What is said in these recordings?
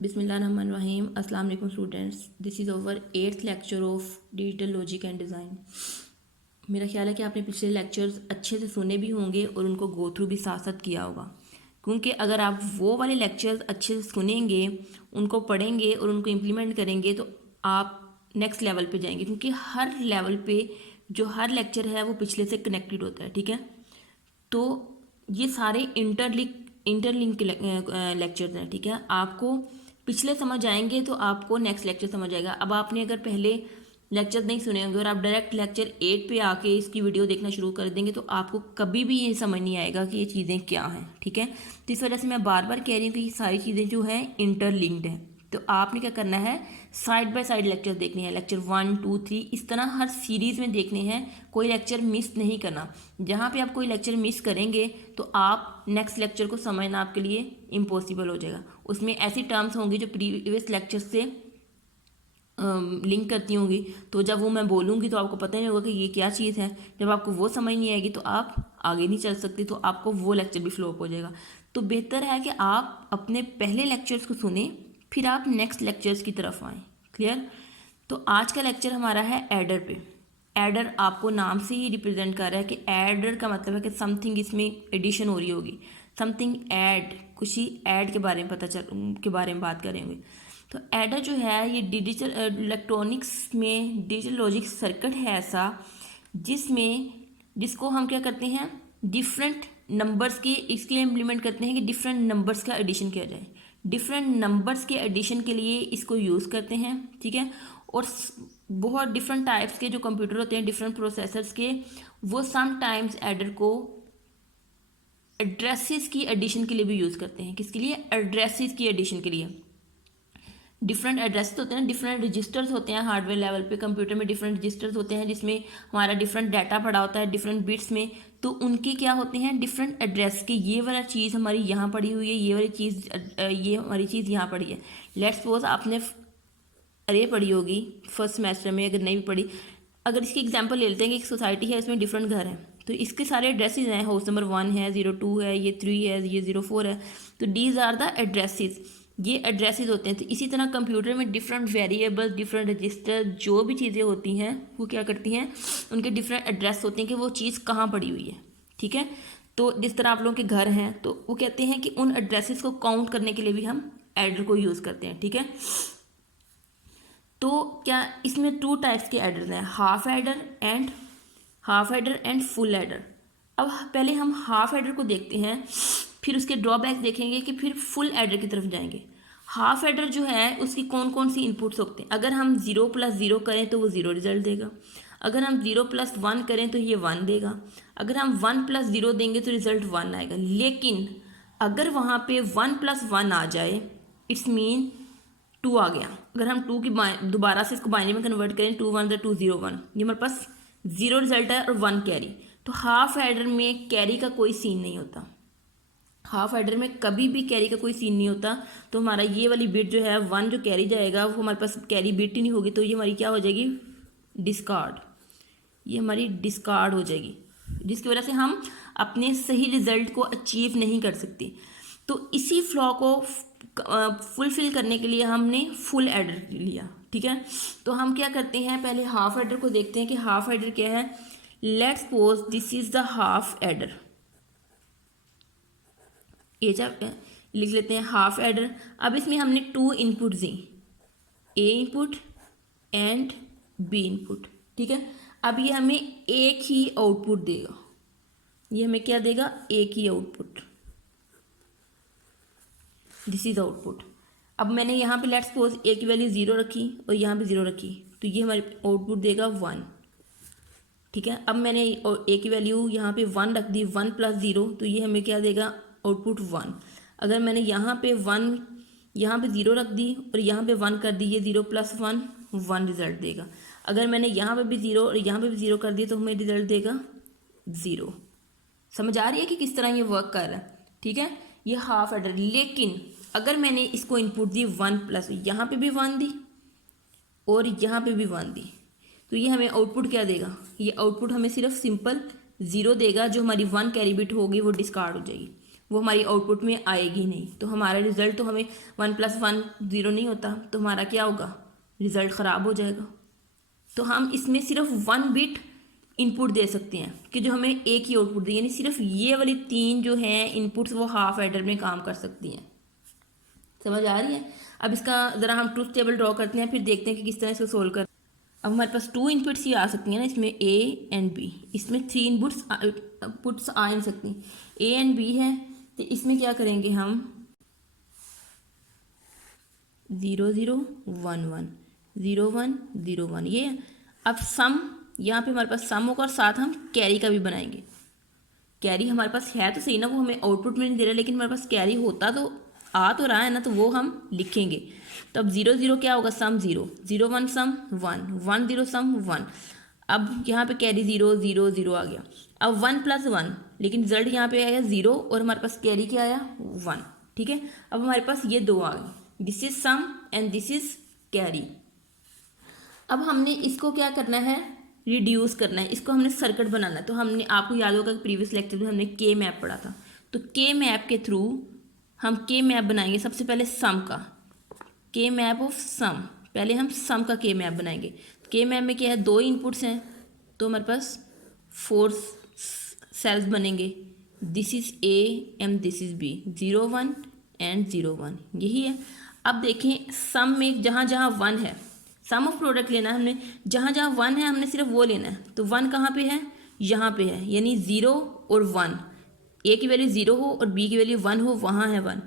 बिस्मिल्लाहिर्रहमानिर्रहीम। अस्सलाम वालेकुम students, this is over 8th lecture of digital logic and design. मेरा ख्याल है कि आपने पिछले लेक्चर्स अच्छे से सुने भी होंगे और उनको गो थ्रू भी साथ साथ किया होगा, क्योंकि अगर आप वो वाले लेक्चर्स अच्छे से सुनेंगे, उनको पढ़ेंगे और उनको इम्प्लीमेंट करेंगे तो आप नेक्स्ट लेवल पे जाएंगे, क्योंकि हर लेवल पे जो हर लेक्चर है वो पिछले से कनेक्टेड होता है। ठीक है, तो ये सारे इंटरलिंक लेक्चर्स हैं। ठीक है, आपको पिछले समझ आएंगे तो आपको नेक्स्ट लेक्चर समझ आएगा। अब आपने अगर पहले लेक्चर नहीं सुने होंगे और आप डायरेक्ट लेक्चर 8 पे आके इसकी वीडियो देखना शुरू कर देंगे तो आपको कभी भी ये समझ नहीं आएगा कि ये चीज़ें क्या हैं। ठीक है, तो इस वजह से मैं बार बार कह रही हूँ कि ये सारी चीज़ें जो हैं इंटरलिंक्ड हैं। तो आपने क्या करना है, साइड बाय साइड लेक्चर देखने हैं, लेक्चर 1 2 3 इस तरह हर सीरीज़ में देखने हैं, कोई लेक्चर मिस नहीं करना। जहाँ पे आप कोई लेक्चर मिस करेंगे तो आप नेक्स्ट लेक्चर को समझना आपके लिए इम्पॉसिबल हो जाएगा। उसमें ऐसी टर्म्स होंगी जो प्रीवियस लेक्चर से लिंक करती होंगी, तो जब वो मैं बोलूँगी तो आपको पता नहीं होगा कि ये क्या चीज़ है। जब आपको वो समझ नहीं आएगी तो आप आगे नहीं चल सकते, तो आपको वो लेक्चर भी फ्लॉप हो जाएगा। तो बेहतर है कि आप अपने पहले लेक्चर्स को सुने, फिर आप नेक्स्ट लेक्चर्स की तरफ आएँ। क्लियर? तो आज का लेक्चर हमारा है एडर पे। एडर आपको नाम से ही रिप्रेजेंट कर रहा है कि एडर का मतलब है कि समथिंग इसमें एडिशन हो रही होगी, समथिंग ऐड, कुछ ही ऐड के बारे में के बारे में बात करेंगे। तो एडर जो है ये डिजिटल इलेक्ट्रॉनिक्स में डिजिटल लॉजिक सर्किट है ऐसा जिसको हम क्या करते हैं, डिफरेंट नंबर्स के इसके लिए इम्प्लीमेंट करते हैं कि डिफरेंट नंबर्स का एडिशन किया जाए। डिफरेंट नंबर्स के एडिशन के लिए इसको यूज़ करते हैं। ठीक है, और बहुत डिफरेंट टाइप्स के जो कंप्यूटर होते हैं, डिफरेंट प्रोसेसर्स के, वो सम टाइम्स एडर को एड्रेसेस की एडिशन के लिए भी यूज़ करते हैं। किसके लिए? एड्रेसेस की एडिशन के लिए। डिफरेंट एड्रेसेस होते हैं, डिफरेंट रजिस्टर्स होते हैं हार्डवेयर लेवल पे, कंप्यूटर में डिफरेंट रजिस्टर्स होते हैं जिसमें हमारा डिफरेंट डाटा पड़ा होता है डिफरेंट बिट्स में। तो उनके क्या होते हैं, डिफरेंट एड्रेस के। ये वाला चीज़ हमारी यहाँ पड़ी हुई है, ये वाली चीज़ ये हमारी चीज़ यहाँ पड़ी है। लेट्स सपोज आपने अरे पढ़ी होगी फर्स्ट सेमेस्टर में, अगर नहीं भी पढ़ी, अगर इसकी एग्जांपल ले लेते हैं कि एक सोसाइटी है, इसमें डिफरेंट घर हैं, तो इसके सारे एड्रेसेस हैं। हाउस नंबर 1 है, 02 है, ये 3 है, ये 04 है। तो डीज आर द एड्रेसेस, ये एड्रेसेस होते हैं। तो इसी तरह कंप्यूटर में डिफरेंट वेरिएबल्स, डिफरेंट रजिस्टर, जो भी चीज़ें होती हैं वो क्या करती हैं, उनके डिफरेंट एड्रेस होते हैं कि वो चीज़ कहाँ पड़ी हुई है। ठीक है, तो जिस तरह आप लोगों के घर हैं तो वो कहते हैं कि उन एड्रेसेस को काउंट करने के लिए भी हम एडर को यूज़ करते हैं। ठीक है, तो क्या इसमें 2 टाइप्स के एडर हैं, half adder and full adder. अब पहले हम हाफ एडर को देखते हैं, फिर उसके ड्रॉबैक देखेंगे कि फिर फुल एडर की तरफ जाएंगे। हाफ एडर जो है उसकी कौन कौन सी इनपुट्स होते हैं। अगर हम 0 + 0 करें तो वो 0 रिजल्ट देगा। अगर हम 0 + 1 करें तो ये 1 देगा। अगर हम 1 + 0 देंगे तो रिजल्ट 1 आएगा। लेकिन अगर वहाँ पे 1 + 1 आ जाए, इट्स मीन 2 आ गया। अगर हम 2 की दोबारा से इसको बाइनरी में कन्वर्ट करें, 2 1 2 0 1, ये हमारे पास 0 रिजल्ट है और 1 कैरी। तो हाफ एडर में कैरी का कोई सीन नहीं होता। हाफ एडर में कभी भी कैरी का कोई सीन नहीं होता। तो हमारा ये वाली बिट जो है 1 जो कैरी जाएगा वो हमारे पास कैरी बिट ही नहीं होगी, तो ये हमारी क्या हो जाएगी, डिस्कार्ड। ये हमारी डिस्कार्ड हो जाएगी, जिसकी वजह से हम अपने सही रिजल्ट को अचीव नहीं कर सकते। तो इसी फ्लॉ को फुलफिल करने के लिए हमने फुल एडर लिया। ठीक है, तो हम क्या करते हैं, पहले हाफ एडर को देखते हैं कि हाफ एडर क्या है। Let's suppose this is the half adder, ये जब लिख लेते हैं हाफ एडर। अब इसमें हमने 2 इनपुट दी, A input and B input. ठीक है, अब ये हमें एक ही आउटपुट देगा। ये हमें क्या देगा, एक ही आउटपुट। This is output. अब मैंने यहाँ पे लेट्स सपोज ए की वैल्यू 0 रखी और यहाँ पे 0 रखी, तो ये हमारे आउटपुट देगा 1। ठीक है, अब मैंने ए की वैल्यू यहाँ पे 1 रख दी, 1 + 0, तो ये हमें क्या देगा, आउटपुट 1। अगर मैंने यहाँ पे 0 रख दी और यहाँ पे 1 कर दी, ये 0 + 1 1 रिजल्ट देगा। अगर मैंने यहाँ पे भी 0 और यहाँ पे भी 0 कर दिया तो हमें रिजल्ट देगा 0। समझ आ रही है कि किस तरह ये वर्क कर रहा है। ठीक है, ये हाफ एडर। लेकिन अगर मैंने इसको इनपुट दी 1 +, यहाँ पे भी 1 दी और यहाँ पे भी 1 दी, तो ये हमें आउटपुट क्या देगा, ये आउटपुट हमें सिर्फ सिंपल 0 देगा। जो हमारी 1 कैरी बिट होगी वो डिस्कार्ड हो जाएगी। वो हमारी आउटपुट में आएगी नहीं, तो हमारा रिजल्ट तो हमें 1 + 1 0 नहीं होता, तो हमारा क्या होगा, रिजल्ट ख़राब हो जाएगा। तो हम इसमें सिर्फ 1 बिट इनपुट दे सकते हैं कि जो हमें एक ही आउटपुट दे, यानी सिर्फ ये वाली 3 जो हैं इनपुट्स वो हाफ एडर में काम कर सकती हैं। समझ आ रही है। अब इसका ज़रा हम ट्रूथ टेबल ड्रॉ करते हैं, फिर देखते हैं कि किस तरह इसको सोल्व कर। अब हमारे पास 2 इनपुट्स ही आ सकती हैं ना, इसमें A एंड B, इसमें 3 इनपुट्स आ नहीं सकती, A एंड B है। तो इसमें क्या करेंगे हम 0 0 1 1 0 1 0 1 ये। अब सम यहाँ पे हमारे पास सम होगा और साथ हम कैरी का भी बनाएंगे। कैरी हमारे पास है तो सही ना, वो हमें आउटपुट में नहीं दे रहा, लेकिन हमारे पास कैरी होता तो आ तो रहा है ना, तो वो हम लिखेंगे। तो अब 0 0 क्या होगा, सम 0 0 1 सम 1 1 0 सम 1। अब यहाँ पे कैरी 0 0 0 आ गया। अब 1 + 1, लेकिन रिजल्ट यहाँ पे आया 0 और हमारे पास कैरी क्या आया 1। ठीक है, अब हमारे पास ये 2 आ गए, this is sum and this is carry. अब हमने इसको क्या करना है, रिड्यूस करना है, इसको हमने सर्किट बनाना है। तो हमने, आपको याद होगा कि प्रीवियस लेक्चर में हमने के मैप पढ़ा था, तो के मैप के थ्रू हम के मैप बनाएंगे। सबसे पहले सम का के मैप ऑफ सम, पहले हम सम का के मैप बनाएंगे। के मैप में क्या है, 2 इनपुट्स हैं, तो हमारे पास 4 सेल्स बनेंगे, this is A and this is B, 0 1 and 0 1, यही है। अब देखें सम में जहाँ जहाँ 1 है, सम ऑफ प्रोडक्ट लेना है हमने, जहाँ जहाँ 1 है हमने सिर्फ वो लेना है। तो 1 कहाँ पे है, यहाँ पे है, यानी 0 और 1, A की वैल्यू 0 हो और B की वैल्यू 1 हो, वहाँ है 1।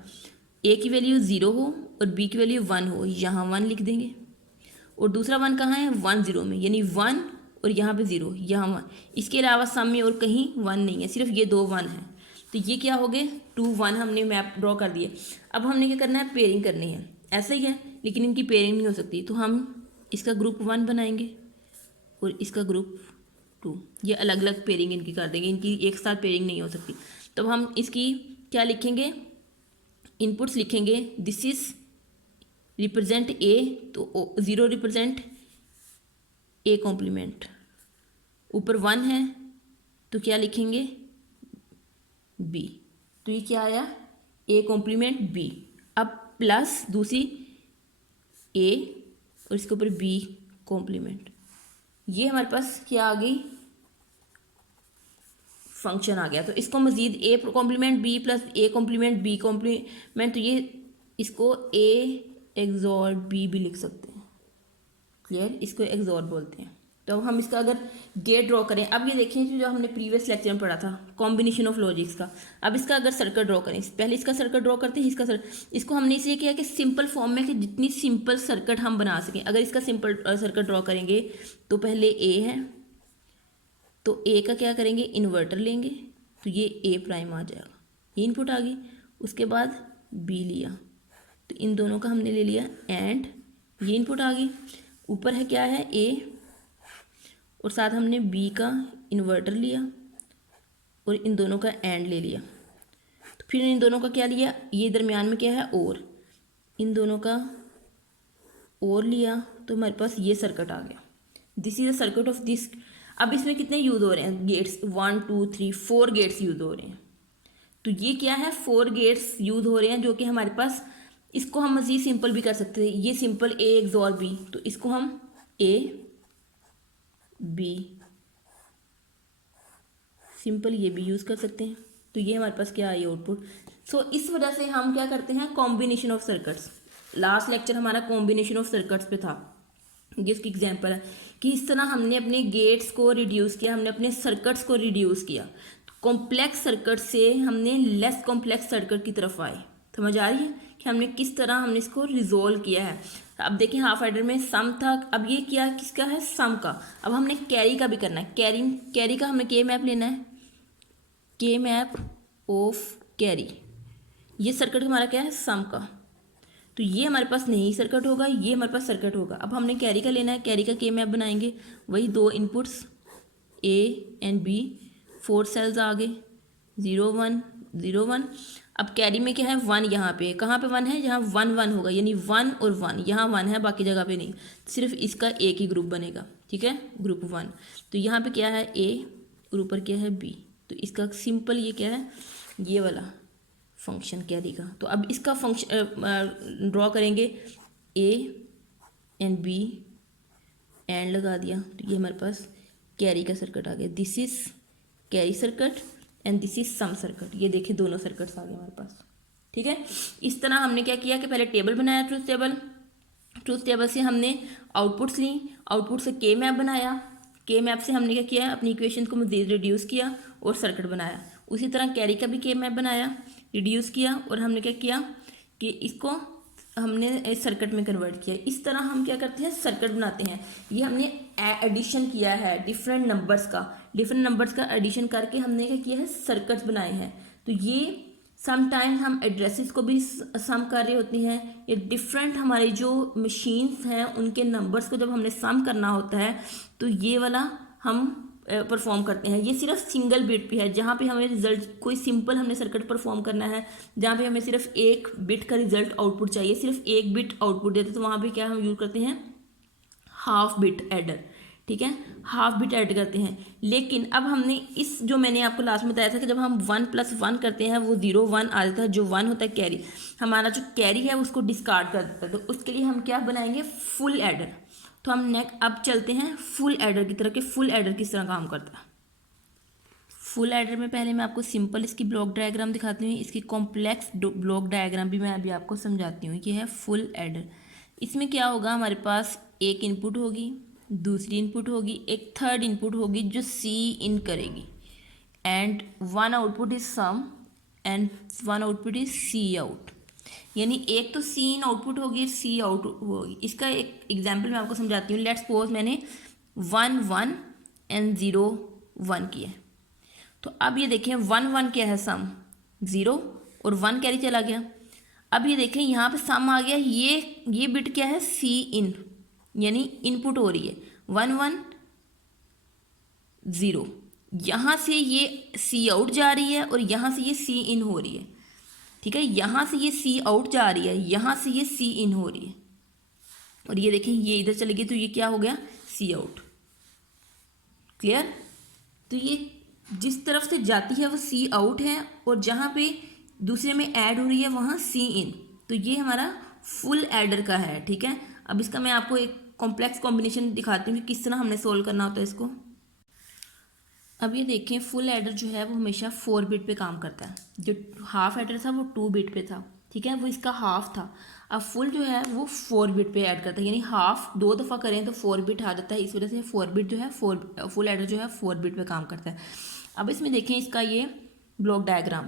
A की वैल्यू 0 हो और B की वैल्यू 1 हो, यहाँ 1 लिख देंगे। और दूसरा 1 कहाँ है, 1 0 में, यानी 1 और यहाँ पे 0, यहाँ 1। इसके अलावा सम में और कहीं 1 नहीं है, सिर्फ ये 2 1 हैं। तो ये क्या हो गए, 2 1 हमने मैप ड्रॉ कर दिए। अब हमने क्या करना है, पेयरिंग करनी है। ऐसा ही है, लेकिन इनकी पेयरिंग नहीं हो सकती, तो हम इसका ग्रुप 1 बनाएंगे और इसका ग्रुप 2, ये अलग अलग पेयरिंग इनकी कर देंगे, इनकी एक साथ पेयरिंग नहीं हो सकती। तो हम इसकी क्या लिखेंगे, इनपुट्स लिखेंगे, दिस इज रिप्रेजेंट A, तो 0 रिप्रेजेंट A कॉम्प्लीमेंट, ऊपर 1 है तो क्या लिखेंगे B, तो ये क्या आया A कॉम्प्लीमेंट B। अब प्लस दूसरी A और इसके ऊपर B कॉम्प्लीमेंट, ये हमारे पास क्या आ गई, फंक्शन आ गया। तो इसको मज़ीद A complement B plus A complement B complement, तो ये इसको A एक्सॉर B भी लिख सकते हैं, क्लियर, इसको एक्सॉर बोलते हैं। तो अब हम इसका अगर गेट ड्रॉ करें, अब ये देखें जो हमने प्रीवियस लेक्चर में पढ़ा था कॉम्बिनेशन ऑफ लॉजिक्स का, अब इसका अगर सर्किट ड्रॉ करें, पहले इसका सर्किट ड्रॉ करते हैं, इसको हमने इसलिए किया कि सिंपल फॉर्म में, कि जितनी सिंपल सर्किट हम बना सकें। अगर इसका सिंपल सर्किट ड्रॉ करेंगे तो पहले A है, तो A का क्या करेंगे, इन्वर्टर लेंगे, तो ये A प्राइम आ जाएगा, ये इनपुट आ गई। उसके बाद B लिया, तो इन दोनों का हमने ले लिया एंड, ये इनपुट आ गई। ऊपर है क्या है A, और साथ हमने B का इन्वर्टर लिया और इन दोनों का एंड ले लिया। तो फिर इन दोनों का क्या लिया, ये दरमियान में क्या है और, इन दोनों का और लिया, तो हमारे पास ये सर्किट आ गया, this is the circuit of this. अब इसमें कितने यूज़ हो रहे हैं गेट्स, 1 2 3 4 गेट्स यूज़ हो रहे हैं। तो ये क्या है, 4 गेट्स यूज़ हो रहे हैं, जो कि हमारे पास, इसको हम मज़ीद सिंपल भी कर सकते हैं, ये सिंपल A एक्सॉर B, तो इसको हम A B सिंपल ये भी यूज़ कर सकते हैं। तो ये हमारे पास क्या आई आउटपुट। सो इस वजह से हम क्या करते हैं, combination of circuits. Last lecture हमारा कॉम्बिनेशन ऑफ सर्किट्स पे था, जिसकी एग्जांपल है कि इस तरह हमने अपने गेट्स को रिड्यूस किया, हमने अपने सर्किट्स को रिड्यूस किया, कॉम्प्लेक्स सर्किट से हमने लेस कॉम्प्लेक्स सर्किट की तरफ आए। समझ आ रही है कि हमने किस तरह हमने इसको रिजोल्व किया है। अब देखें हाफ एडर में सम था, अब ये क्या किसका है, सम का। अब हमने कैरी का भी करना है, कैरी का हमें के मैप लेना है, के मैप ऑफ कैरी, ये सर्किट हमारा क्या है, सम का। तो ये हमारे पास नहीं सर्किट होगा, ये हमारे पास सर्किट होगा। अब हमने कैरी का लेना है, कैरी का के मैप बनाएंगे, वही 2 inputs A and B, 4 cells आ गए, 0 1 0 1। अब कैरी में क्या है, 1 यहाँ पे, कहाँ पे 1 है, यहाँ 1 1 होगा, यानी 1 और 1, यहाँ 1 है, बाकी जगह पे नहीं, सिर्फ इसका एक ही ग्रुप बनेगा, ठीक है, ग्रुप 1। तो यहाँ पे क्या है A और ऊपर क्या है B, तो इसका सिंपल ये क्या है, ये वाला फंक्शन कैरी का। तो अब इसका फंक्शन ड्रॉ करेंगे, ए एंड बी एंड लगा दिया, तो ये हमारे पास कैरी का सर्किट आ गया। This is carry circuit and this is sum circuit. ये देखिए दोनों सर्किट्स आ गए हमारे पास, ठीक है। इस तरह हमने क्या किया कि पहले टेबल बनाया, ट्रूथ टेबल से हमने आउटपुट्स ली, आउटपुट से के मैप बनाया, के मैप से हमने क्या किया, अपनी इक्वेशन को मज़ीद रिड्यूस किया और सर्किट बनाया। उसी तरह कैरी का भी के मैप बनाया, रिड्यूस किया और हमने क्या किया कि इसको हमने सर्किट में कन्वर्ट किया। इस तरह हम क्या करते हैं, सर्किट बनाते हैं। ये हमने एडिशन किया है डिफरेंट नंबर्स का एडिशन करके हमने क्या किया है, सर्किट्स बनाए हैं। तो ये समटाइम्स हम एड्रेसेस को भी सम कर रहे होते हैं। ये डिफरेंट हमारी जो मशीन्स हैं उनके नंबर्स को जब हमने सम करना होता है तो ये वाला हम परफॉर्म करते हैं। ये सिर्फ सिंगल बिट पे है, जहाँ पे हमें रिजल्ट कोई सिंपल हमने सर्किट परफॉर्म करना है, जहाँ पे हमें सिर्फ एक बिट का रिजल्ट आउटपुट चाहिए, सिर्फ एक बिट आउटपुट देते, तो वहाँ पे क्या हम यूज़ करते हैं, हाफ बिट एडर, ठीक है, हाफ बिट ऐड करते हैं। लेकिन अब हमने इस जो मैंने आपको लास्ट में बताया था कि जब हम 1+1 करते हैं वो 0 1 आ जाता है, जो 1 होता है कैरी, हमारा जो कैरी है उसको डिस्कार्ड कर देता है। तो उसके लिए हम क्या बनाएंगे, फुल एडर। तो हम अब चलते हैं फुल एडर की तरह, कि फुल एडर किस तरह काम करता है। फुल एडर में पहले मैं आपको सिंपल इसकी ब्लॉक डायग्राम दिखाती हूँ, इसकी कॉम्प्लेक्स ब्लॉक डायग्राम भी मैं अभी आपको समझाती हूँ। ये है फुल एडर। इसमें क्या होगा, हमारे पास एक इनपुट होगी, दूसरी इनपुट होगी, एक थर्ड इनपुट होगी जो सी इन करेगी, and one output is sum and one output is C out. यानी एक तो सी इन आउटपुट होगी, सी आउट होगी। इसका एक एग्जांपल मैं आपको समझाती हूँ। लेट्स सपोज मैंने 1 1 एंड 0 1 किया, तो अब ये देखें 1 1 क्या है, सम 0 और 1 कैरी चला गया। अब ये देखें यहाँ पे सम आ गया, ये बिट क्या है, सी इन, यानी इनपुट हो रही है 1 1 0, यहाँ से ये सी आउट जा रही है और यहाँ से ये सी इन हो रही है, ठीक है। यहाँ से ये सी आउट जा रही है, यहाँ से ये सी इन हो रही है, और ये देखें ये इधर चली गई, तो ये क्या हो गया, सी आउट। क्लियर। तो ये जिस तरफ से जाती है वो सी आउट है, और जहाँ पे दूसरे में ऐड हो रही है वहाँ सी इन। तो ये हमारा फुल एडर का है, ठीक है। अब इसका मैं आपको एक कॉम्प्लेक्स कॉम्बिनेशन दिखाती हूँ कि किस तरह हमने सोल्व करना होता है इसको। अब ये देखें फुल एडर जो है वो हमेशा 4 बिट पे काम करता है। जो हाफ एडर था वो 2 बिट पे था, ठीक है, वो इसका हाफ था। अब फुल जो है वो 4 बिट पे ऐड करता है, यानी हाफ 2 दफ़ा करें तो 4 बिट आ जाता है। इस वजह से 4 बिट जो है फुल एडर जो है 4 बिट पे काम करता है। अब इसमें देखें इसका ये ब्लॉक डायग्राम,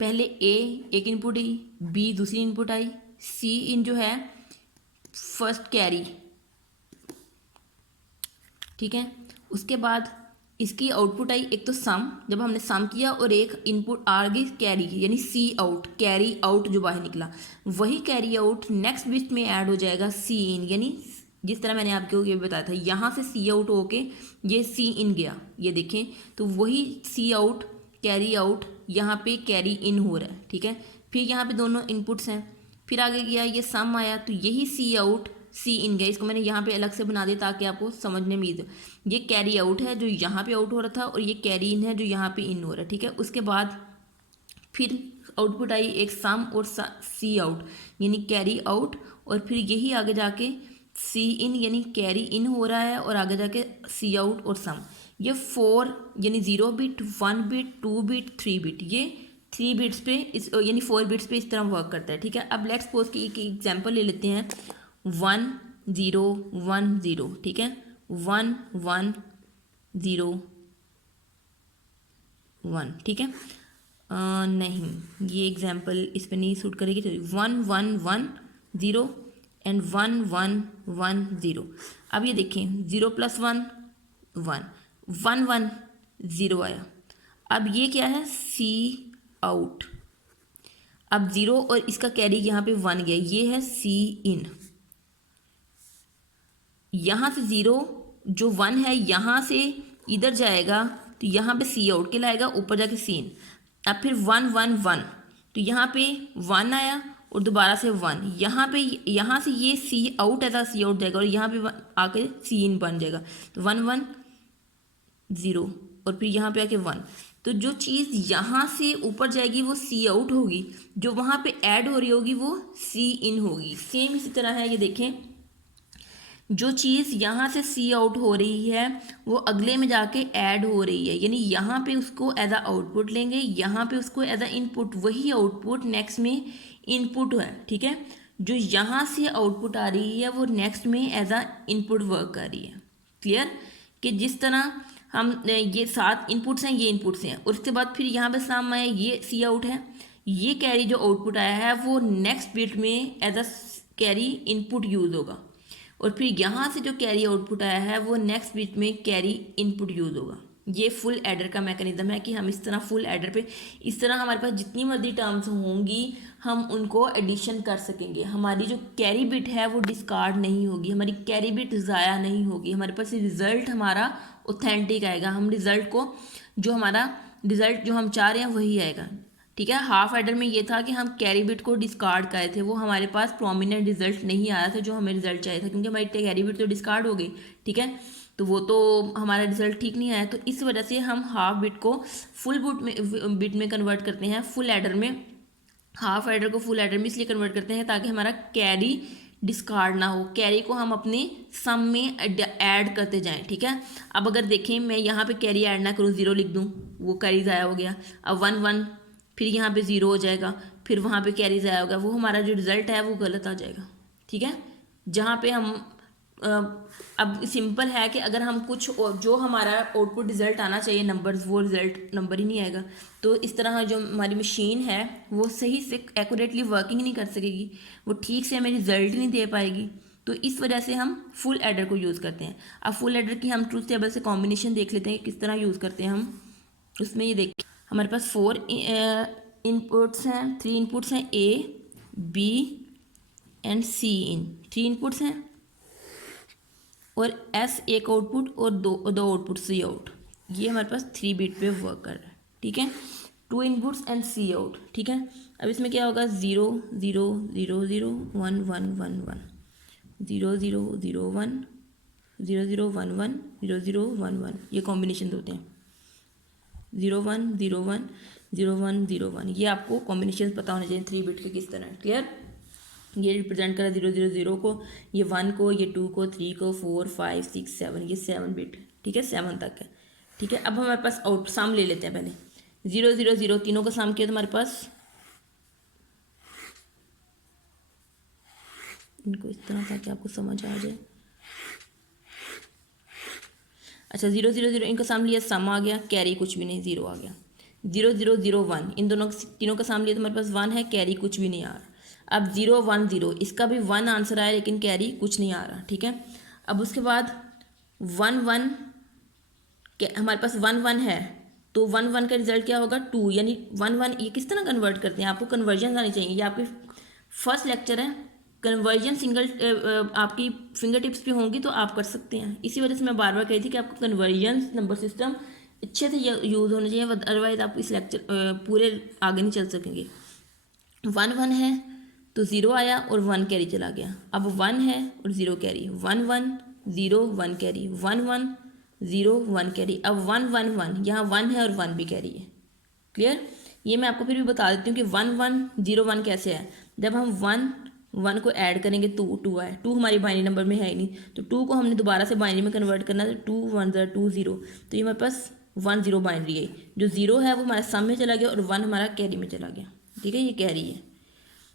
पहले ए एक इनपुट आई, बी दूसरी इनपुट आई, सी इन जो है फर्स्ट कैरी, ठीक है। उसके बाद इसकी आउटपुट आई, एक तो सम, जब हमने सम किया, और एक इनपुट आगे कैरी, यानी सी आउट, कैरी आउट जो बाहर निकला, वही कैरी आउट नेक्स्ट बिट में ऐड हो जाएगा सी इन, यानी जिस तरह मैंने आपको ये बताया था, यहाँ से सी आउट होके ये सी इन गया, ये देखें, तो वही सी आउट कैरी आउट यहाँ पे कैरी इन हो रहा है, ठीक है। फिर यहाँ पे दोनों इनपुट्स हैं, फिर आगे गया ये सम आया, तो यही सी आउट सी इन गया। इसको मैंने यहाँ पे अलग से बना दिया ताकि आपको समझने में ईजी। ये कैरी आउट है जो यहाँ पे आउट हो रहा था, और ये कैरी इन है जो यहाँ पे इन हो रहा है, ठीक है। उसके बाद फिर आउटपुट आई एक सम और सी आउट, यानी कैरी आउट, और फिर यही आगे जाके सी इन, यानी कैरी इन हो रहा है, और आगे जाके सी आउट और सम। ये 4 यानी 0 बिट, 1 बिट, 2 बिट, 3 बिट, ये 3 बिट्स पे इस यानी 4 बिट्स पे इस तरह वर्क करता है, ठीक है। अब लेट्स सपोज की एक एग्जांपल ले लेते हैं, 1 0 1 0, ठीक है, 1 1 0 1, ठीक है। नहीं, ये एग्जांपल इस पे नहीं सूट करेगी, तो 1 1 1 0 एंड 1 1 1 0। अब ये देखें 0 + 1 1 1 1 0 आया। अब ये क्या है, सी आउट। अब 0 और इसका कैरी यहाँ पे 1 गया, ये है सी इन। यहाँ से 0 जो 1 है यहाँ से इधर जाएगा, तो यहाँ पे सी आउट के लाएगा, ऊपर जाके सी इन। अब फिर 1 1 1, तो यहाँ पे 1 आया और दोबारा से 1, यहाँ पे यहाँ से ये सी आउट ऐसा सी आउट जाएगा, और यहाँ पे आके सी इन बन जाएगा, तो 1 1 0, और फिर यहाँ पे आके 1। तो जो चीज़ यहाँ से ऊपर जाएगी वो सी आउट होगी, जो वहाँ पे ऐड हो रही होगी वो सी इन होगी। सेम इसी तरह है, ये देखें, जो चीज़ यहाँ से सी आउट हो रही है वो अगले में जाके ऐड हो रही है, यानी यहाँ पे उसको एज अ आउटपुट लेंगे, यहाँ पे उसको एज अ इनपुट, वही आउटपुट नेक्स्ट में इनपुट है, ठीक है। जो यहाँ से आउटपुट आ रही है वो नेक्स्ट में एज अ इनपुट वर्क कर रही है। क्लियर, कि जिस तरह हम ये 7 इनपुट्स हैं, ये इनपुट्स हैं, और उसके बाद फिर यहाँ पे सम है, ये सी आउट है, ये कैरी जो आउटपुट आया है वो नेक्स्ट बिट में as a carry input use होगा, और फिर यहाँ से जो कैरी आउटपुट आया है वो नेक्स्ट बिट में कैरी इनपुट यूज़ होगा। ये फुल एडर का मैकेनिज्म है कि हम इस तरह फुल एडर पे इस तरह हमारे पास जितनी मर्जी टर्म्स होंगी हम उनको एडिशन कर सकेंगे। हमारी जो कैरी बिट है वो डिस्कार्ड नहीं होगी, हमारी कैरी बिट ज़ाया नहीं होगी, हमारे पास रिज़ल्ट हमारा ऑथेंटिक आएगा। हम रिज़ल्ट को, जो हमारा रिज़ल्ट जो हम चाह रहे हैं वही आएगा, ठीक है। हाफ एडर में ये था कि हम कैरी बिट को डिस्कार्ड करे थे, वो हमारे पास प्रोमिनेंट रिजल्ट नहीं आया था जो हमें रिजल्ट चाहिए था, क्योंकि हमारी कैरी बिट तो डिस्कार्ड हो गई, ठीक है, तो वो तो हमारा रिजल्ट ठीक नहीं आया। तो इस वजह से हम हाफ बिट को फुल बिट में कन्वर्ट करते हैं, फुल एडर में, हाफ एडर को फुल एडर में इसलिए कन्वर्ट करते हैं ताकि हमारा कैरी डिस्कार्ड ना हो, कैरी को हम अपने सम में ऐड करते जाएं, ठीक है। अब अगर देखें मैं यहाँ पे कैरी ऐड ना करूँ, 0 लिख दूँ, वो कैरी ज़ाया हो गया। अब 1 1 फिर यहाँ पे 0 हो जाएगा, फिर वहाँ पे कैरी ज़ाया होगा, वो हमारा जो रिज़ल्ट है वो गलत आ जाएगा, ठीक है। जहाँ पे हम अब सिंपल है कि अगर हम कुछ जो हमारा आउटपुट रिज़ल्ट आना चाहिए नंबर्स, वो रिज़ल्ट नंबर ही नहीं आएगा, तो इस तरह जो हमारी मशीन है वो सही से एक्यूरेटली वर्किंग नहीं कर सकेगी, वो ठीक से हमें रिज़ल्ट ही नहीं दे पाएगी। तो इस वजह से हम फुल एडर को यूज़ करते हैं। अब फुल एडर की हम ट्रूथ टेबल से कॉम्बिनेशन देख लेते हैं किस तरह यूज़ करते हैं हम। उसमें ये देखिए हमारे पास 4 इनपुट्स हैं, 3 इनपुट्स हैं, A B and C in, 3 inputs हैं, और एस एक आउटपुट और दो आउटपुट सी आउट। ये हमारे पास 3 बिट पे वर्क कर रहा है, ठीक है। 2 इनपुट्स एंड सी आउट, ठीक है। अब इसमें क्या होगा, 0 0 0 0 1 1 1 1 0 0 0 1 0 0 1 1 0 0 1 1, ये कॉम्बिनेशन होते हैं। 0 1 0 1 0 1 0 1, ये आपको कॉम्बिनेशन पता होने चाहिए 3 बिट के किस तरह है। क्लियर, ये रिप्रेजेंट करा 0 0 0 को, ये 1 को, ये 2 को, 3 को, 4 5 6 7, ये 7 बिट, ठीक है, 7 तक है, ठीक है। अब हमारे पास आउट सम ले लेते हैं पहले। 0 0 0 तीनों का सम किया तो हमारे पास, इनको इस तरह ताकि आपको समझ आ जाए। अच्छा 0 0 0 इनका सम लिया, सम आ गया, कैरी कुछ भी नहीं, 0 आ गया। 0 0 0 1 इन दोनों तीनों का सम लिया तो हमारे पास 1 है, कैरी कुछ भी नहीं आ रहा। अब 0 1 0 इसका भी 1 आंसर आया लेकिन कैरी कुछ नहीं आ रहा, ठीक है। अब उसके बाद 1 1 हमारे पास 1 1 है, तो 1 1 का रिजल्ट क्या होगा, 2, यानी 1 1 ये किस तरह कन्वर्ट करते हैं, आपको कन्वर्जन आनी चाहिए। ये आपकी फर्स्ट लेक्चर है, कन्वर्जन सिंगल आपकी फिंगर टिप्स पे होंगी तो आप कर सकते हैं। इसी वजह से मैं बार बार कही थी कि आपको कन्वर्जन नंबर सिस्टम अच्छे से यूज़ होना चाहिए, अदरवाइज आप इस लेक्चर पूरे आगे नहीं चल सकेंगे। 1 1 है तो 0 आया और 1 कैरी चला गया। अब 1 है और 0 कैरी, 1 1 0 1 कैरी, 1 1 0 1 कैरी। अब 1 1 1 यहाँ 1 है और 1 भी कैरी है। क्लियर, ये मैं आपको फिर भी बता देती हूँ कि 1 1 0 1 कैसे है। जब हम 1 1 को ऐड करेंगे 2 2 आए, 2 हमारी बाइनरी नंबर में है ही नहीं, तो 2 को हमने दोबारा से बाइनरी में कन्वर्ट करना है, तो 2 1 2 0, तो ये हमारे पास 1 0 बाइनरी है। जो 0 है वो हमारे सम में चला गया और 1 हमारा कैरी में चला गया, ठीक है, ये कैरी है।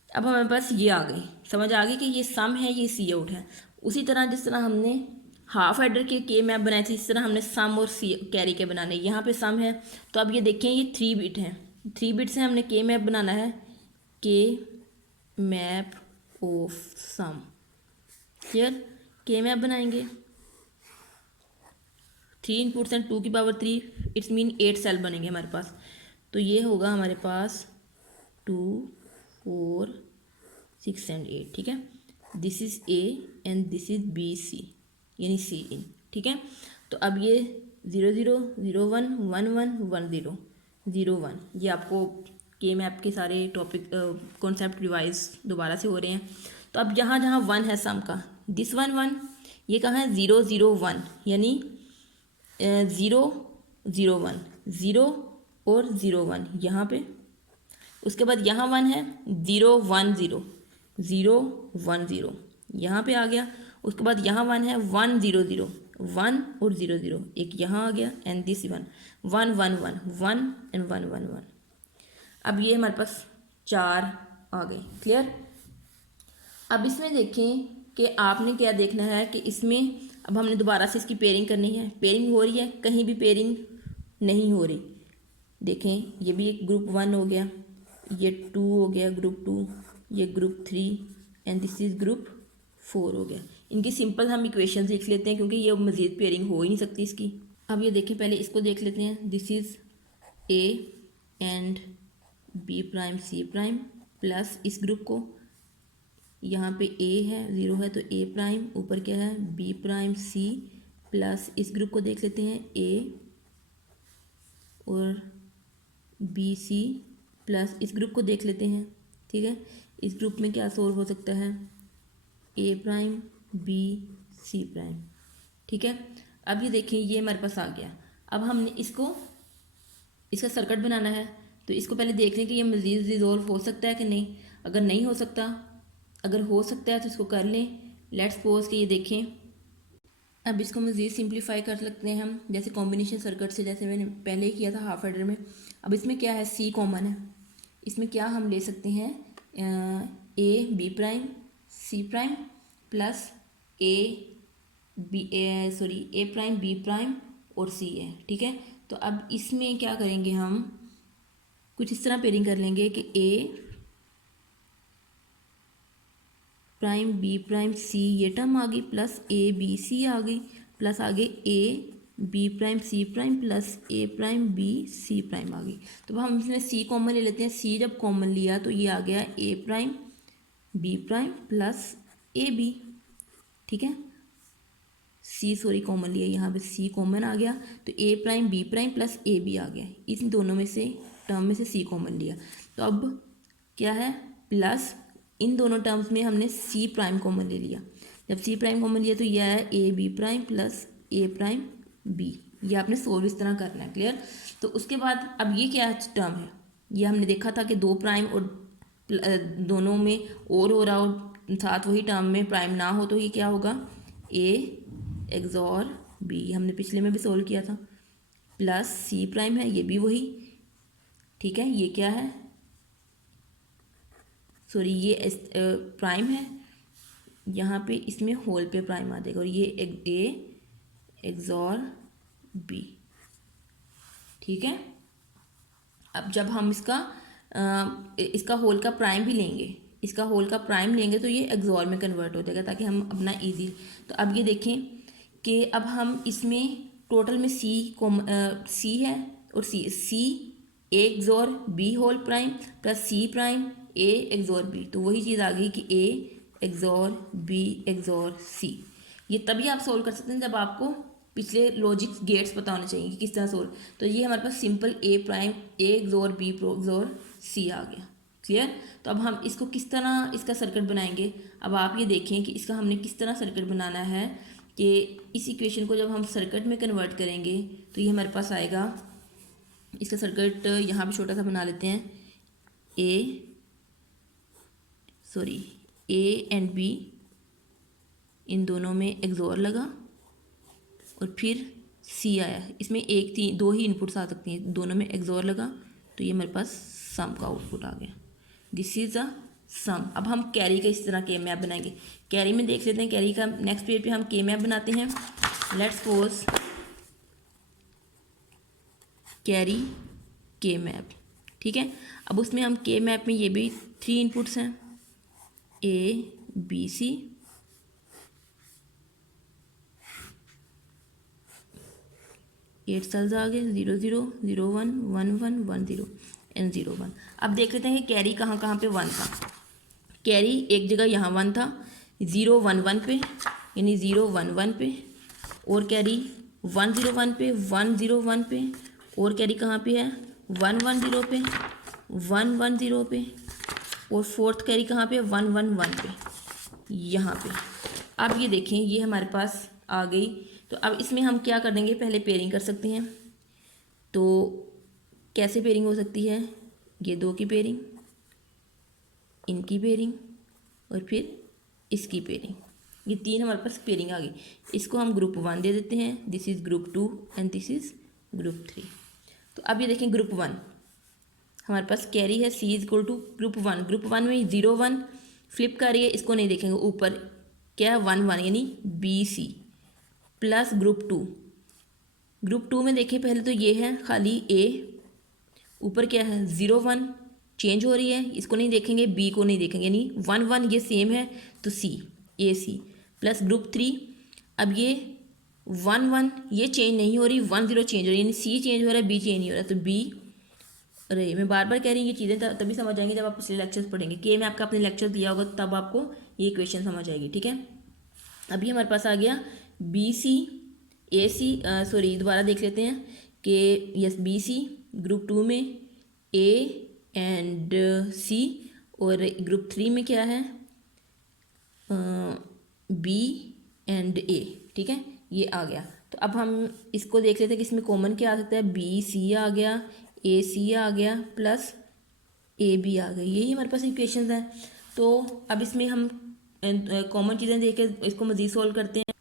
अब हमारे पास ये आ गई, समझ आ गई कि ये सम है, ये सी आउट है। उसी तरह जिस तरह हमने हाफ एडर के मैप बनाए थे, इस तरह हमने सम और सी कैरी के बनाने। यहाँ पे सम है तो अब ये देखें ये 3 बिट है, 3 बिट से हमने के मैप बनाना है, के मैप ऑफ सम। क्लियर, के मैप बनाएंगे, 3 इनपुट्स एंड 2 की पावर 3, इट्स मीन 8 सेल बनेंगे हमारे पास। तो ये होगा हमारे पास 2 4 6 एंड 8, ठीक है। This is A and this is B C, यानी सी इन, ठीक है। तो अब ये 0 0 0 1 1 1 1 0 0 1, ये आपको के मैप के सारे टॉपिक कॉन्सेप्ट रिवाइज दोबारा से हो रहे हैं। तो अब जहाँ जहाँ 1 है सम का, दिस 1 1 ये कहाँ है, 0 0 1, यानी 0 0 1 0 और 0 1 यहाँ पे। उसके बाद यहाँ 1 है, 0 1 0, 0 1 0 यहाँ पे आ गया। उसके बाद यहाँ 1 है, 1 0 0, 1 और 0 0, एक यहाँ आ गया एंड दिस 1 1 1 1 1 एंड 1 1 1। अब ये हमारे पास 4 आ गए। क्लियर। अब इसमें देखें कि आपने क्या देखना है कि इसमें अब हमने दोबारा से इसकी पेयरिंग करनी है। पेयरिंग हो रही है, कहीं भी पेयरिंग नहीं हो रही। देखें ये भी एक ग्रुप 1 हो गया, ये 2 हो गया ग्रुप 2, ये group 3 and this is group 4 हो गया। इनकी सिंपल हम इक्वेशन लिख लेते हैं क्योंकि ये मज़ीद पेयरिंग हो ही नहीं सकती इसकी। अब ये देखें, पहले इसको देख लेते हैं। This is A and B prime C prime plus इस ग्रुप को, यहाँ पे ए है 0 है तो ए प्राइम, ऊपर क्या है बी प्राइम सी प्लस इस ग्रुप को देख लेते हैं ए और बी सी प्लस इस ग्रुप को देख लेते हैं। ठीक है, इस ग्रुप में क्या सोल्व हो सकता है, ए प्राइम बी सी प्राइम। ठीक है, अब ये देखें ये हमारे पास आ गया। अब हमने इसका सर्किट बनाना है तो इसको पहले देख लें कि ये मज़ीद रिजोल्व हो सकता है कि नहीं। अगर नहीं हो सकता, अगर हो सकता है तो इसको कर लें। लेट्स सपोज कि ये देखें, अब इसको मज़ीद सिंप्लीफाई कर सकते हैं हम, जैसे कॉम्बिनेशन सर्किट से, जैसे मैंने पहले ही किया था हाफ एडर में। अब इसमें क्या है, सी कॉमन है। इसमें क्या हम ले सकते हैं, A B prime C prime plus A prime B prime और सी है। ठीक है, तो अब इसमें क्या करेंगे, हम कुछ इस तरह पेयरिंग कर लेंगे कि ए प्राइम बी प्राइम सी ये टर्म आ गई प्लस ए बी सी आ गई प्लस आगे A B prime C prime plus A prime B C prime आ गई। तो हम इसमें सी कॉमन ले लेते हैं। सी जब कॉमन लिया तो ये आ गया A prime B prime plus A B. ठीक है, सी कॉमन लिया, यहाँ पे सी कॉमन आ गया तो A prime B prime plus A B आ गया। इन दोनों में से टर्म में से सी कॉमन लिया तो अब क्या है, प्लस इन दोनों टर्म्स में हमने सी प्राइम कॉमन ले लिया। जब सी प्राइम कॉमन लिया तो यह है A B prime plus A prime B. ये आपने सोल्व इस तरह करना है। क्लियर। तो उसके बाद अब ये क्या टर्म है, ये हमने देखा था कि 2 प्राइम और दोनों में और हो रहा हो, साथ वही टर्म में प्राइम ना हो तो ये क्या होगा, ए एक्सॉर बी, हमने पिछले में भी सोल्व किया था, प्लस सी प्राइम है ये भी वही। ठीक है, ये क्या है, ये प्राइम है, यहाँ पे इसमें होल पे प्राइम आ जाएगा और ये ए एक्सॉर बी। ठीक है, अब जब हम इसका होल का प्राइम भी लेंगे, इसका होल का प्राइम लेंगे तो ये एक्सॉर में कन्वर्ट हो जाएगा ताकि हम अपना इजी। तो अब ये देखें कि अब हम इसमें टोटल में सी है और C A XOR B whole prime plus C prime A XOR B, तो वही चीज़ आ गई कि A XOR B XOR C. ये तभी आप सोल्व कर सकते हैं जब आपको पिछले लॉजिक गेट्स पता होने चाहिए कि किस तरह सोल्व। तो ये हमारे पास simple A prime A XOR B XOR C आ गया। क्लियर। तो अब हम इसको किस तरह इसका सर्किट बनाएंगे, अब आप ये देखें कि इसका हमने किस तरह सर्किट बनाना है कि इस इक्वेशन को जब हम सर्किट में कन्वर्ट करेंगे तो ये हमारे पास आएगा। इसका सर्किट यहाँ भी छोटा सा बना लेते हैं, ए एंड बी इन दोनों में एक्सॉर लगा और फिर सी आया। इसमें दो ही इनपुट्स आ सकती हैं, दोनों में एक्सॉर लगा तो ये मेरे पास सम का आउटपुट आ गया। दिस इज अ सम। अब हम कैरी का इस तरह के मैप बनाएंगे। कैरी में देख लेते हैं, कैरी का नेक्स्ट पेज पे हम के मैप बनाते हैं। लेट्स सपोज कैरी के मैप। ठीक है, अब उसमें हम के मैप में ये भी 3 इनपुट्स हैं, ए बी सी, 8 सेल्स आ गए, 0 0 0 1 1 1 1 0 एंड 0 1। अब देख लेते हैं कि कैरी कहाँ कहाँ पे 1 था। कैरी एक जगह यहाँ 1 था, 0 1 1 पे, यानी 0 1 1 पे, और कैरी 1 0 1 पे, 1 0 1 पे, और कैरी कहाँ पे है 1 1 0 पे, 1 1 0 पे, और फोर्थ कैरी कहाँ पे 1 1 1 पे, यहाँ पे। अब ये देखें ये हमारे पास आ गई। तो अब इसमें हम क्या कर देंगे, पहले पेयरिंग कर सकते हैं। तो कैसे पेयरिंग हो सकती है, ये दो की पेयरिंग, इनकी पेयरिंग और फिर इसकी पेयरिंग, ये तीन हमारे पास पेयरिंग आ गई। इसको हम ग्रुप 1 दे देते हैं, this is group 2 and this is group 3। तो अब ये देखें ग्रुप 1 हमारे पास कैरी है C is equal to group 1। Group 1 में 0 1 फ्लिप कर रही है, इसको नहीं देखेंगे, ऊपर क्या है 1 1 यानी BC प्लस ग्रुप 2। ग्रुप 2 में देखें पहले तो ये है खाली A, ऊपर क्या है 0 1 चेंज हो रही है, इसको नहीं देखेंगे, B को नहीं देखेंगे, यानी 1 1 ये सेम है तो C AC प्लस ग्रुप 3। अब ये 1 1 ये चेंज नहीं हो रही, 1 0 चेंज हो रही है, यानी C चेंज हो रहा है, B चेंज नहीं हो रहा, तो B। अरे मैं बार बार कह रही हूँ, ये चीज़ें तभी समझ आएंगी जब आप पिछले लेक्चर्स पढ़ेंगे। के में आपका अपने लेक्चर दिया होगा तब आपको ये इक्वेशन समझ आएगी, ठीक है। अभी हमारे पास आ गया BC AC, सॉरी दोबारा देख लेते हैं कि यस BC ग्रुप 2 में A एंड C और ग्रुप 3 में क्या है B एंड A, ठीक है, ये आ गया। तो अब हम इसको देख लेते हैं कि इसमें कॉमन क्या आ सकता है, BC आ गया, AC आ गया प्लस AB आ गई, यही हमारे पास इक्वेशंस हैं। तो अब इसमें हम कॉमन चीज़ें देख के इसको मज़ीद सोल्व करते हैं।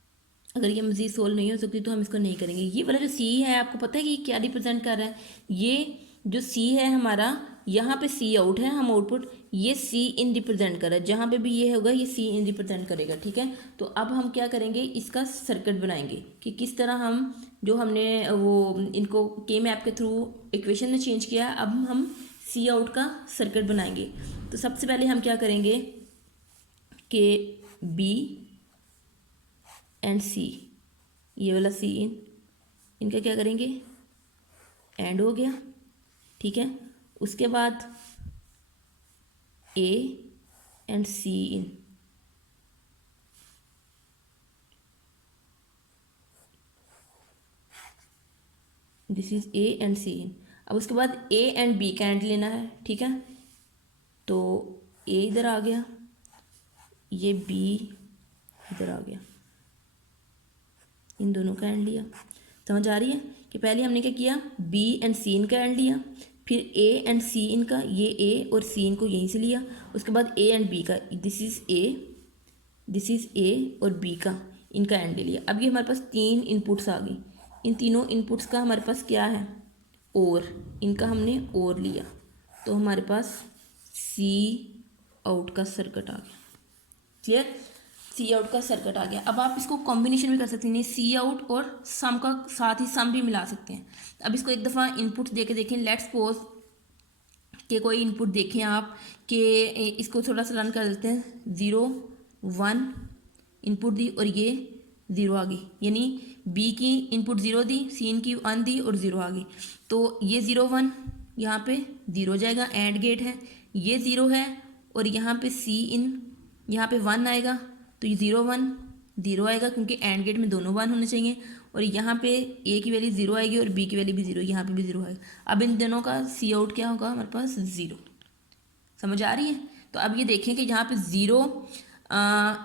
अगर ये मज़ीद सोल्व नहीं हो सकती तो हम इसको नहीं करेंगे। ये वाला जो C है आपको पता है कि क्या रिप्रेजेंट कर रहा है, ये जो C है हमारा, यहाँ पे C आउट है, हम आउटपुट, ये C इन रिप्रेजेंट कर रहा है, जहाँ पे भी ये होगा ये C इन रिप्रेजेंट करेगा, ठीक है। तो अब हम क्या करेंगे, इसका सर्किट बनाएंगे कि किस तरह हम जो हमने वो इनको के मैप के थ्रू इक्वेशन में चेंज किया, अब हम C आउट का सर्किट बनाएंगे। तो सबसे पहले हम क्या करेंगे कि B एंड C, ये वाला C इन, इनका क्या करेंगे, एंड हो गया, ठीक है। उसके बाद A and C in, this is A and C इन। अब उसके बाद A एंड B का एंड लेना है, ठीक है। तो A इधर आ गया, ये B इधर आ गया, इन दोनों का एंड लिया। समझ आ रही है कि पहले हमने क्या किया, B एंड C इन का एंड लिया, फिर A एंड C इन का, ये A और C इन को यहीं से लिया। उसके बाद A एंड B का, this is A, this is A और B का, इनका एंड ले लिया। अब ये हमारे पास तीन इनपुट्स आ गई, इन तीनों इनपुट्स का हमारे पास क्या है, और इनका हमने और लिया, तो हमारे पास C आउट का सर्किट आ गया। क्लियर, C आउट का सर्किट आ गया। अब आप इसको कॉम्बिनेशन भी कर सकते हैं, C आउट और सम का साथ ही सम भी मिला सकते हैं। अब इसको एक दफ़ा इनपुट दे के देखें, लेट्स सपोज कि कोई इनपुट देखें आप कि इसको थोड़ा सा रन कर देते हैं, 0 1 इनपुट दी और ये 0 आ गई, यानी B की इनपुट 0 दी, C की 1 दी और 0 आ गई। तो ये 0 1 यहाँ पे 0 जाएगा, एंड गेट है, ये 0 है और यहाँ पे C इन, यहाँ पे 1 आएगा, तो ये 0 1 0 आएगा क्योंकि एंड गेट में दोनों 1 होने चाहिए, और यहाँ पे A की वैल्यू 0 आएगी और B की वैल्यू भी 0, यहाँ पे भी 0 आएगा। अब इन दोनों का C आउट क्या होगा हमारे पास, 0। समझ आ रही है। तो अब ये देखें कि यहाँ पे 0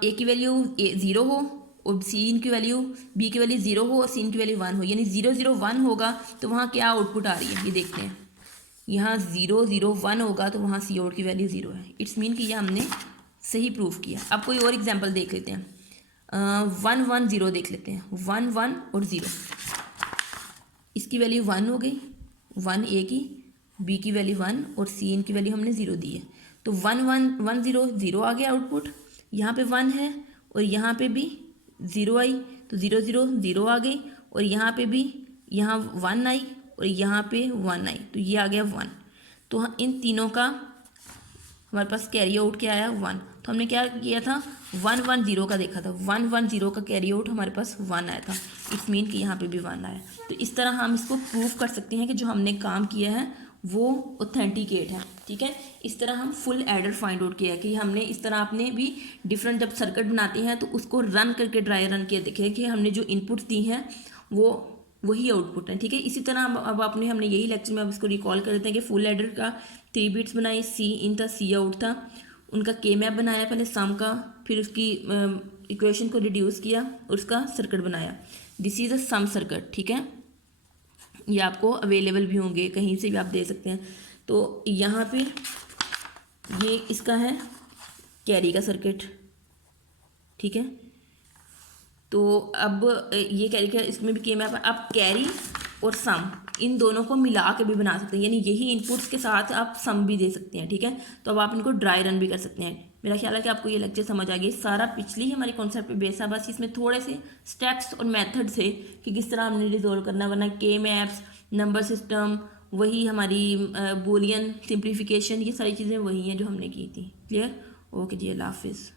A की वैल्यू 0 हो और C की वैल्यू, B की वैल्यू 0 हो और C की वैल्यू 1 हो, यानी 0 0 1 होगा तो वहाँ क्या आउटपुट आ रही है, ये देखते हैं। यहाँ 0 0 1 होगा तो वहाँ C आउट की वैल्यू 0 है। इट्स मीन कि यह हमने सही प्रूफ किया। अब कोई और एग्जांपल देख लेते हैं, 1 1 0 देख लेते हैं, 1 1 और 0, इसकी वैल्यू 1 हो गई, 1 A की, B की वैल्यू 1 और C की वैल्यू हमने 0 दी है, तो 1 1 1 0 0 आ गया आउटपुट। यहाँ पे 1 है और यहाँ पे भी 0 आई, तो 0 0 0 आ गई, और यहाँ पे भी, यहाँ 1 आई और यहाँ पे 1 आई, तो ये आ गया 1। तो इन तीनों का हमारे पास कैरी आउट क्या आया, 1। तो हमने क्या किया था, 1 1 0 का देखा था, 1 1 0 का कैरी आउट हमारे पास 1 आया था, इट्स मीन कि यहाँ पे भी 1 आया। तो इस तरह हम इसको प्रूफ कर सकते हैं कि जो हमने काम किया है वो ऑथेंटिकेट है, ठीक है। इस तरह हम फुल एडर फाइंड आउट किया कि हमने इस तरह आपने भी डिफरेंट जब सर्किट बनाते हैं तो उसको रन करके ड्राई रन किया देखे कि हमने जो इनपुट्स दी हैं वो वही आउटपुट है, ठीक है। इसी तरह अब आपने हमने यही लेक्चर में अब इसको रिकॉल कर देते हैं कि फुल एडर का 3 बिट्स बनाए, C इन था, C आउट था, उनका के मैप बनाया पहले सम का, फिर उसकी इक्वेशन को रिड्यूस किया और उसका सर्किट बनाया, this is a sum circuit, ठीक है। ये आपको अवेलेबल भी होंगे, कहीं से भी आप दे सकते हैं। तो यहाँ पे ये इसका है कैरी का सर्किट, ठीक है। तो अब ये कैरी का इसमें भी के मैप, आप कैरी और सम इन दोनों को मिला के भी बना सकते हैं, यानी यही इनपुट्स के साथ आप सम भी दे सकते हैं, ठीक है। तो अब आप इनको ड्राई रन भी कर सकते हैं। मेरा ख्याल है कि आपको ये लेक्चर समझ आ गई। सारा पिछली हमारी कॉन्सेप्ट पे बेस है, बस इसमें थोड़े से स्टेप्स और मेथड्स है कि किस तरह हमने रिजोल्व करना, वरना के मैप्स, नंबर सिस्टम, वही हमारी बूलियन सिंप्लीफिकेशन, ये सारी चीज़ें वही हैं जो हमने की थी। क्लियर? ओके जी, अल्लाह हाफिज़।